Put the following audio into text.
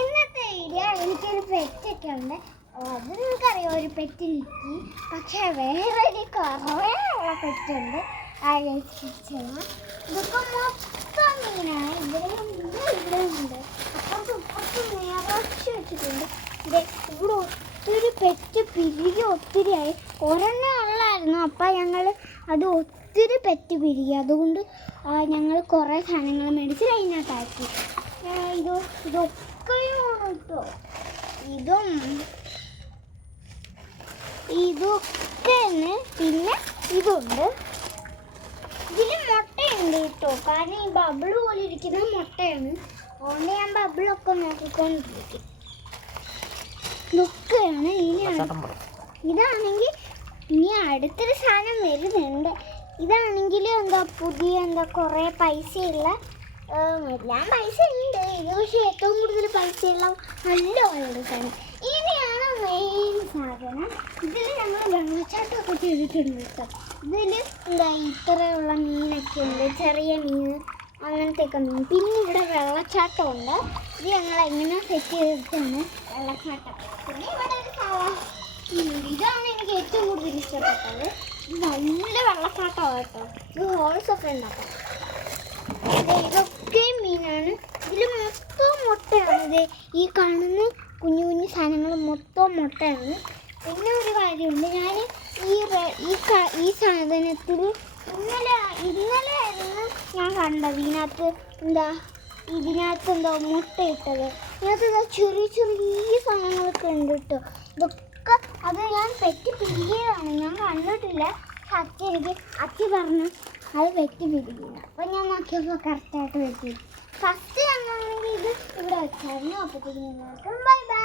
ഇന്നത്തെ വീഡിയോ എനിക്കൊരു പെറ്റൊക്കെ ഉണ്ട്. അത് നിങ്ങൾക്കറിയാം, ഒരു പെറ്റ് നിൽക്കി. പക്ഷെ വേറൊരു കുറവേ ഉള്ള പെറ്റുണ്ട്. ഇതൊക്കെ മൊത്തം മീനാണ്. ഇവിടെ ഉണ്ട്. അപ്പുറത്ത് നിറച്ച് വെച്ചിട്ടുണ്ട്. ഇവിടെ ഒത്തിരി പെറ്റ് പിരികെ ഒത്തിരിയായി. ഒരെണ്ണം ഉള്ളായിരുന്നു. അപ്പം ഞങ്ങൾ അത് ഒത്തിരി പെറ്റ് പിരികെ. അതുകൊണ്ട് ഞങ്ങൾ കുറേ സാധനങ്ങൾ മേടിച്ച് അതിനകത്താക്കി. ഇതൊക്കെയാണ് കേട്ടോ. ഇതൊക്കെ പിന്നെ ഇതുണ്ട്. ഇതിൽ മുട്ടയുണ്ട് കേട്ടോ. കാരണം ഈ ബബിൾ പോലെ ഇരിക്കുന്ന മുട്ടയാണ്. അതുകൊണ്ട് ഞാൻ ബബിളൊക്കെ നോക്കിക്കൊണ്ടിരിക്കും. ഇതൊക്കെയാണ്. ഇതാണെങ്കിൽ ഇനി അടുത്തൊരു സാധനം വരുന്നുണ്ട്. ഇതാണെങ്കിൽ പുതിയ കുറേ പൈസയുള്ള എല്ലാം പൈസ ഉണ്ട്. ഇത് പക്ഷേ ഏറ്റവും കൂടുതൽ പൈസയുള്ള നല്ല വളരെ സാധനം. ഇനിയാണ് മെയിൻ സാധനം. ഇതിൽ ഞങ്ങൾ വെള്ളച്ചാട്ടമൊക്കെ ചെയ്തിട്ടുണ്ട് കേട്ടോ. ഇതിൽ ഇത്രയുള്ള മീനൊക്കെ ഉണ്ട്. ചെറിയ മീൻ, അങ്ങനത്തെയൊക്കെ മീൻ. പിന്നെ ഇവിടെ വെള്ളച്ചാട്ടമുണ്ട്. ഇത് ഞങ്ങൾ എങ്ങനെ സെറ്റ് ചെയ്തിട്ടാണ് വെള്ളച്ചാട്ടം. പിന്നെ ഇവിടെ ഒരു ഇതാണ് എനിക്ക് ഏറ്റവും കൂടുതൽ ഇഷ്ടപ്പെട്ടത്. ഇത് നല്ല വെള്ളച്ചാട്ടമാണ് കേട്ടോ. ഇത് ഹോൾസൊക്കെ ഉണ്ടാക്കാം. ഇതൊക്കെ മീനാണ്. ഇതിൽ മൊത്തം മുട്ടയാണ്. ഈ കാണുന്ന കുഞ്ഞു കുഞ്ഞു സാധനങ്ങൾ മൊത്തം മുട്ടയാണ്. പിന്നെ ഒരു കാര്യമുണ്ട്, ഞാൻ ഈ സാധനത്തിൽ ഇന്നലെയായിരുന്നു ഞാൻ കണ്ടത്. ഇതിനകത്ത് മുട്ട ഇട്ടത്. ഇതിനകത്ത് ചെറിയ ചെറിയ സാധനങ്ങളൊക്കെ ഉണ്ട് കേട്ടോ. ഇതൊക്കെ അത് ഞാൻ പെറ്റി പിരികയാണ്. ഞാൻ കണ്ടിട്ടില്ല. അച്ഛ പറഞ്ഞു അത് വെട്ടി പിടിക്കില്ല. അപ്പം ഞാൻ നോക്കിയപ്പോൾ കറക്റ്റായിട്ട് വെട്ടി. ഫസ്റ്റ് ഞങ്ങളാണെങ്കിൽ ഇത് ഇവിടെ വെച്ചായിരുന്നു. അപ്പോഴത്തേക്കും ബൈ ബൈ.